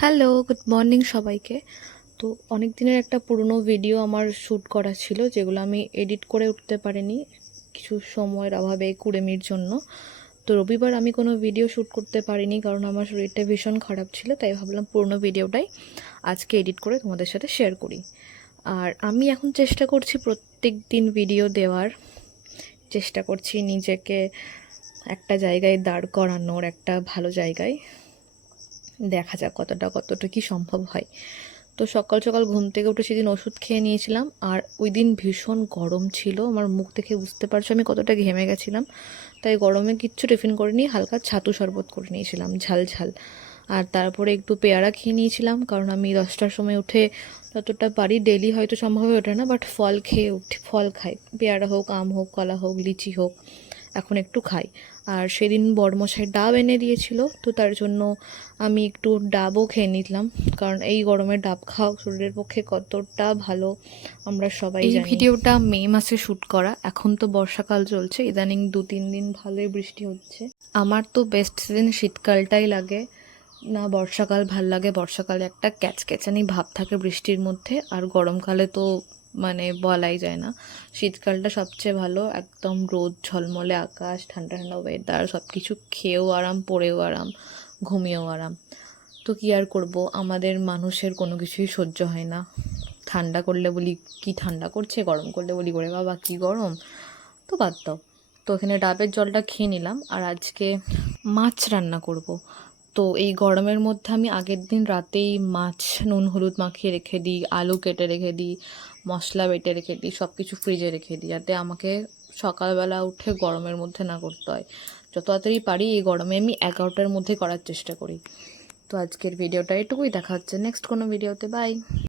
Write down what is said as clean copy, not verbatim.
Hello, good morning সবাইকে। তো অনেক দিনের একটা পুরনো ভিডিও আমার শ্যুট করা ছিল, যেগুলো আমি এডিট করে উঠতে পারিনি কিছু সময়ের অভাবে, কুড়েমির জন্য। তো রবিবার আমি কোনো ভিডিও শ্যুট করতে পারিনি, কারণ আমার শরীরটা ভীষণ খারাপ ছিল। তাই ভাবলাম পুরনো ভিডিওটাই আজকে এডিট করে তোমাদের সাথে শেয়ার করি। আর আমি এখন চেষ্টা করছি প্রত্যেক দিন ভিডিও দেওয়ার, চেষ্টা করছি নিজেকে একটা জায়গায় দাঁড় করানোর, একটা ভালো জায়গায়। দেখা যাক কতটা কি সম্ভব হয়। তো সকাল সকাল ঘুম থেকে উঠে সেদিন ওষুধ খেয়ে নিয়েছিলাম, আর ওই দিন ভীষণ গরম ছিল। আমার মুখ দেখে বুঝতে পারছো আমি কতটা ঘেমে গেছিলাম। তাই গরমে কিচ্ছু টিফিন করে নিয়ে হালকা ছাতু শরবত করে নিয়েছিলাম, ঝাল ঝাল। আর তারপরে একটু পেয়ারা খেয়ে নিয়েছিলাম, কারণ আমি 10টার সময় উঠে যতটা পারি, ডেলি হয়তো সম্ভব হয়ে ওঠে না, বাট ফল খাই। পেয়ারা হোক, আম হোক, কলা হোক, লিচি হোক, এখন একটু খাই। আর সেদিন বড়মশাই ডাব এনে দিয়েছিল, তো তার জন্য আমি একটু ডাবও খেয়ে নিলাম, কারণ এই গরমে ডাব খাওয়া শরীরের পক্ষে কতটা ভালো আমরা সবাই জানি। এই ভিডিওটা মে মাসে শ্যুট করা, এখন তো বর্ষাকাল চলছে, ইদানিং 2-3 দিন ভালোই বৃষ্টি হচ্ছে। আমার তো বেস্ট সিজন শীতকালটাই লাগে, না বর্ষাকাল ভাল লাগে। বর্ষাকালে একটা ক্যাচক্যাচানি ভাব থাকে বৃষ্টির মধ্যে, আর গরমকালে তো মানে বলাই যায় না। শীতকালটা সবচেয়ে ভালো, একদম রোদ ঝলমলে আকাশ, ঠান্ডা ঠান্ডা ওয়েদার, সব কিছু খেয়েও আরাম, পরেও আরাম, ঘুমিয়েও আরাম। তো কী আর করবো, আমাদের মানুষের কোনো কিছুই সহ্য হয় না। ঠান্ডা করলে বলি কি ঠান্ডা করছে, গরম করলে বলি ওরে বাবা কি গরম। তো বাদ দাও। তো এখানে ডাবের জলটা খেয়ে নিলাম, আর আজকে মাছ রান্না করব। তো এই গরমের মধ্যে আমি আগের দিন রাতেই মাছ নুন হলুদ মাখিয়ে রেখে দিই, আলু কেটে রেখে দিই, মশলা বেটে রেখে দিই, সব কিছু ফ্রিজে রেখে দিই, যাতে আমাকে সকালবেলা উঠে গরমের মধ্যে না করতে হয়। যত তাড়াতাড়ি পারি এই গরমে আমি 11টার মধ্যে করার চেষ্টা করি। তো আজকের ভিডিওটা এটুকুই, দেখা হচ্ছে নেক্সট কোনো ভিডিওতে। বাই।